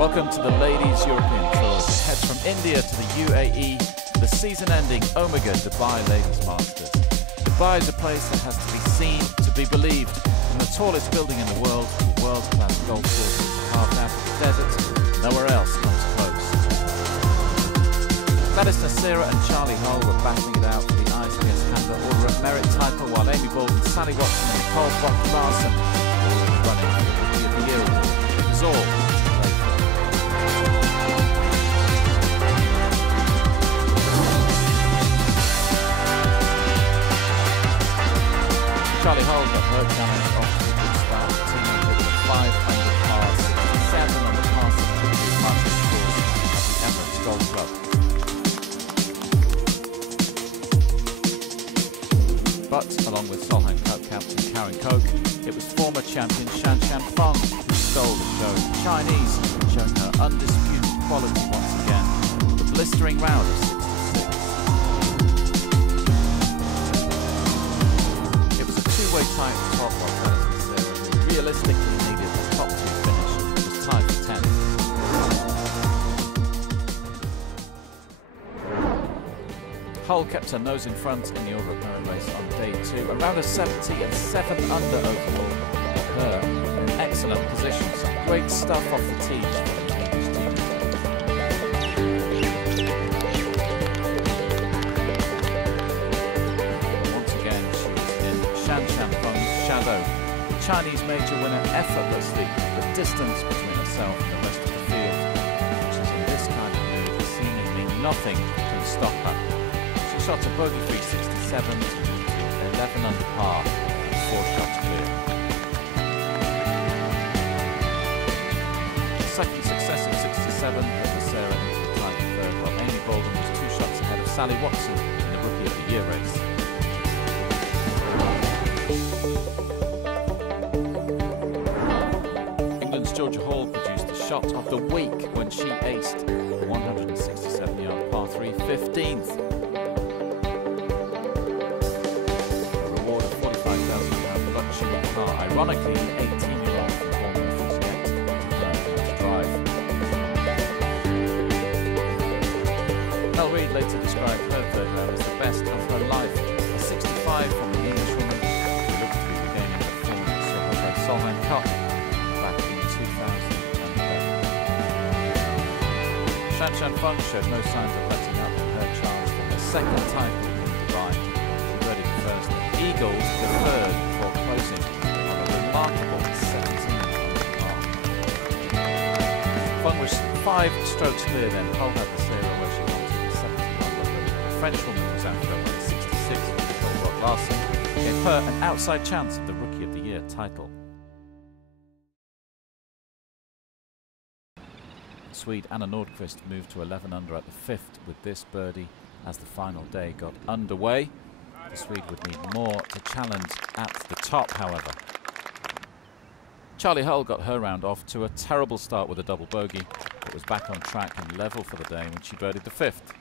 Welcome to the Ladies European Tour. It heads from India to the UAE, the season-ending Omega Dubai Ladies Masters. Dubai is a place that has to be seen to be believed. From the tallest building in the world to the world-class golf courses carved out of the desert, nowhere else comes close. Gladys Nasira and Charlie Hull were battling it out for the ICS Handler Order of Merit title, while Amy Baldwin, Sally Watson and Nicole Bock-Larsen were running for the Rookie of the Year award. It was all Charlie Hull got her challenge off to a good start, teaming with a 5 under par 67 on the par 62 Majlis Course at the Emirates Golf Club. But, along with Solheim Cup captain Karen Koch, it was former champion Shan Feng who stole the show. The Chinese showing her undisputed quality once again. The blistering round of 66. Two-way tie at the top while Gladys Nasira, who realistically needed a top 2 finish, was tied for 10th. Hull kept her nose in front in the Arab Emirates race on day 2, around a 70 and 7 under overall, but her in an excellent position. Some great stuff off the tee for the English team. Shadow. The Chinese major winner effortlessly, the distance between herself and the rest of the field, which is in this kind of mood, seemingly nothing can stop her. She shot a bogey-free 67 to move to 11 under par, 4 shots clear. Second successive 67 put Nasira into the title third, while Amy Baldwin was 2 shots ahead of Sally Watson in the Rookie of the Year race. Georgia Hall produced the shot of the week when she aced a 167-yard par 3 15th. A reward of £45,000 luxury car. Ironically, the 18-year-old from Bournemouth has yet to learn how to drive. Mel Reid later described her third round as the best of her life. A 65 from the Englishwoman who looked to be regaining her form and saw her play Solheim Cup back in 2011. Shan Feng showed no signs of letting up in her chance for her second title in Dubai. She birdied the first, the Eagles the third before closing on a remarkable 17 under par. Feng was 5 strokes clear then. Hull had the Sarah where she wanted the 71 under. The Frenchwoman was after her with 66 with Nicole Bock-Larsen, gave her an outside chance of the Rookie of the Year title. Swede Anna Nordqvist moved to 11 under at the 5th with this birdie as the final day got underway. The Swede would need more to challenge at the top, however. Charlie Hull got her round off to a terrible start with a double bogey, but was back on track and level for the day when she birdied the 5th.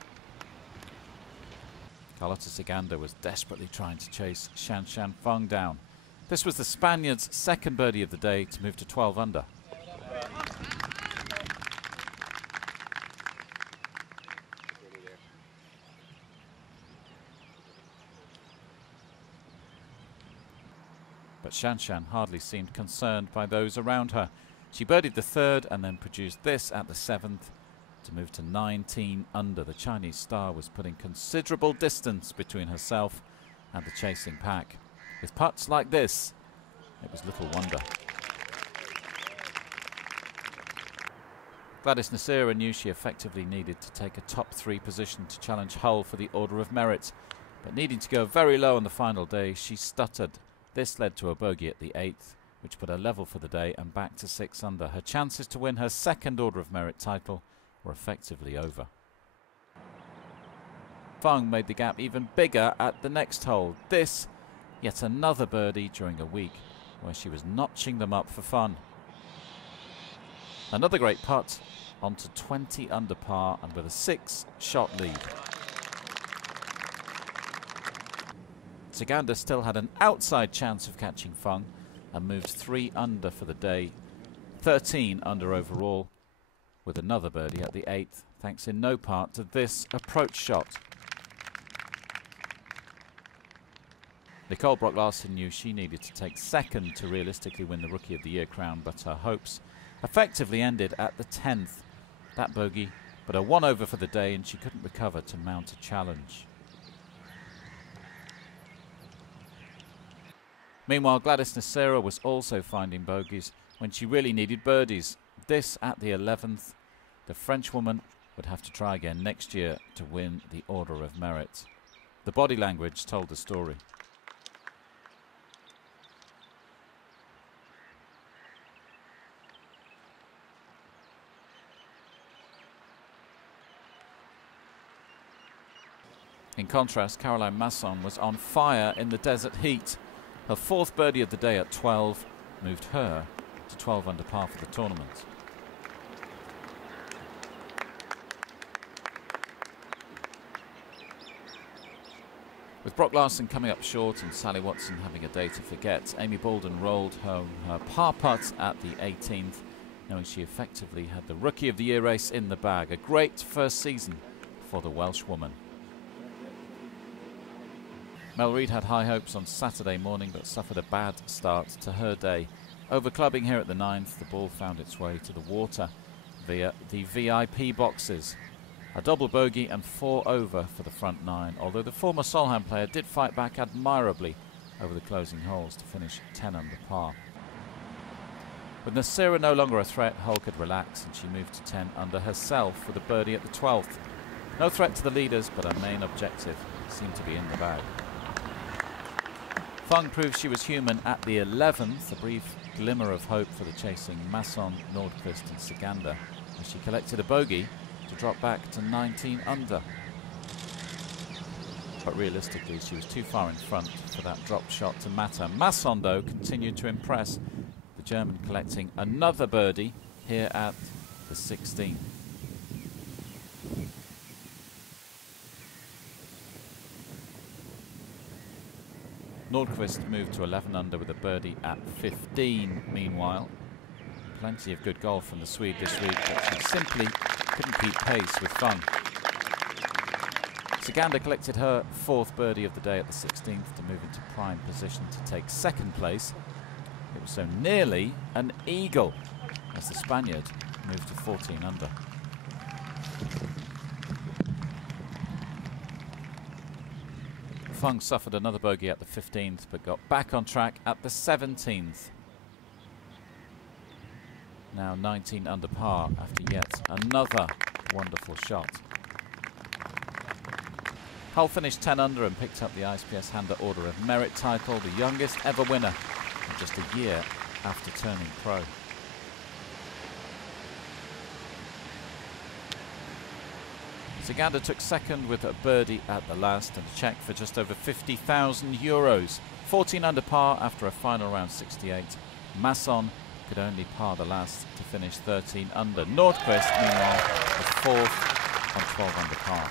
Carlota Ciganda was desperately trying to chase Shan Feng down. This was the Spaniard's second birdie of the day to move to 12 under. But Shan hardly seemed concerned by those around her. She birdied the 3rd and then produced this at the 7th to move to 19 under. The Chinese star was putting considerable distance between herself and the chasing pack. With putts like this, it was little wonder. Gladys Nasira knew she effectively needed to take a top 3 position to challenge Hull for the Order of Merit, but needing to go very low on the final day, she stuttered. This led to a bogey at the 8th, which put her level for the day and back to 6 under. Her chances to win her second Order of Merit title were effectively over. Feng made the gap even bigger at the next hole. This, yet another birdie during a week where she was notching them up for fun. Another great putt onto 20 under par and with a 6-shot lead. Ciganda still had an outside chance of catching Feng and moved 3 under for the day, 13 under overall, with another birdie at the 8th, thanks in no part to this approach shot. Nicole Brock-Larsen knew she needed to take second to realistically win the Rookie of the Year crown, but her hopes effectively ended at the 10th. That bogey, but a 1 over for the day, and she couldn't recover to mount a challenge. Meanwhile, Gladys Nacera was also finding bogeys when she really needed birdies. This at the 11th. The Frenchwoman would have to try again next year to win the Order of Merit. The body language told the story. In contrast, Caroline Masson was on fire in the desert heat. Her 4th birdie of the day at 12 moved her to 12 under par for the tournament. With Brock-Larsen coming up short and Sally Watson having a day to forget, Amy Bolden rolled home her par putt at the 18th, knowing she effectively had the Rookie of the Year race in the bag. A great first season for the Welsh woman. Mel Reid had high hopes on Saturday morning, but suffered a bad start to her day. Overclubbing here at the 9th, the ball found its way to the water via the VIP boxes. A double bogey and 4 over for the front 9, although the former Solheim player did fight back admirably over the closing holes to finish 10 under par. With Nacera no longer a threat, Hull could relax, and she moved to 10 under herself with a birdie at the 12th. No threat to the leaders, but her main objective seemed to be in the bag. Fung proved she was human at the 11th, a brief glimmer of hope for the chasing Masson, Nordqvist and Sagander, as she collected a bogey to drop back to 19 under. But realistically, she was too far in front for that drop shot to matter. Masson, though, continued to impress, the German collecting another birdie here at the 16th. Nordqvist moved to 11 under with a birdie at 15 meanwhile. Plenty of good golf from the Swede this week, but she simply couldn't keep pace with Fung. Sagander collected her 4th birdie of the day at the 16th to move into prime position to take 2nd place. It was so nearly an eagle as the Spaniard moved to 14 under. Fung suffered another bogey at the 15th, but got back on track at the 17th. Now 19 under par after yet another wonderful shot. Hull finished 10 under and picked up the ISPS Handa Order of Merit title, the youngest ever winner, in just a year after turning pro. Sagander took 2nd with a birdie at the last and a cheque for just over €50,000. 14 under par after a final round 68. Masson could only par the last to finish 13 under. Nordqvist, meanwhile, was 4th on 12 under par.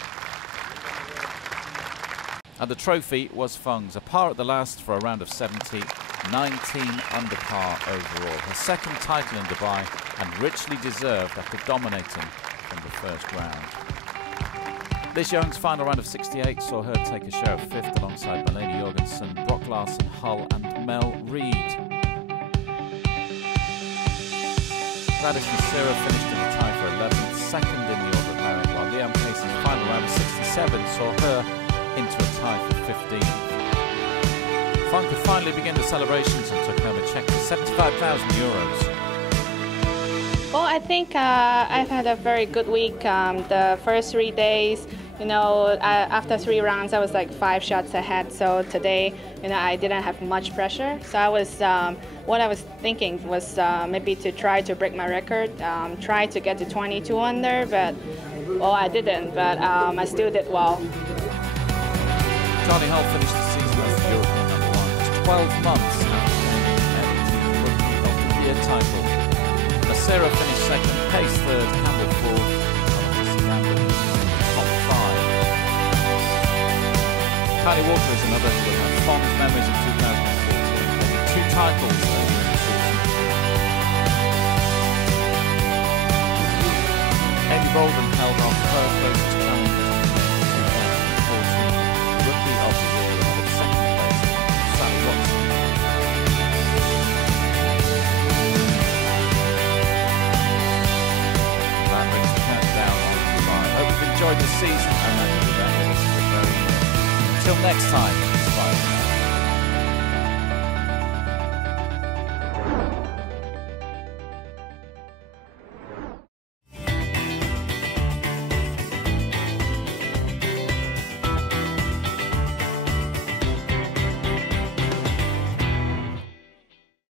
And the trophy was Fung's, a par at the last for a round of 70, 19 under par overall. Her 2nd title in Dubai, and richly deserved after dominating from the first round. Liz Young's final round of 68 saw her take a share of 5th alongside Malene Jorgensen, Brock-Larsen, Hull and Mel Reid. Gladys Nacera finished in the tie for 11th, 2nd in the Order of Merit, while Liam Paice's final round of 67 saw her into a tie for 15th. Fung could finally begin the celebrations and took home a cheque for €75,000. Well, I think I've had a very good week. The first 3 days, after 3 rounds, I was like 5 shots ahead. So today, I didn't have much pressure. So I was, what I was thinking was maybe to try to break my record, try to get to 22 under, but, well, I didn't, but I still did well. Charlie Hull finished the season as the European #1, just 12 months after winning the Rookie of the Year title. Nacera finished 2nd, Pace 3rd, Campbell 4th, top 5. Kylie Walker is another who will have fond memories of 2014, 2 titles earlier in the season. Until next time.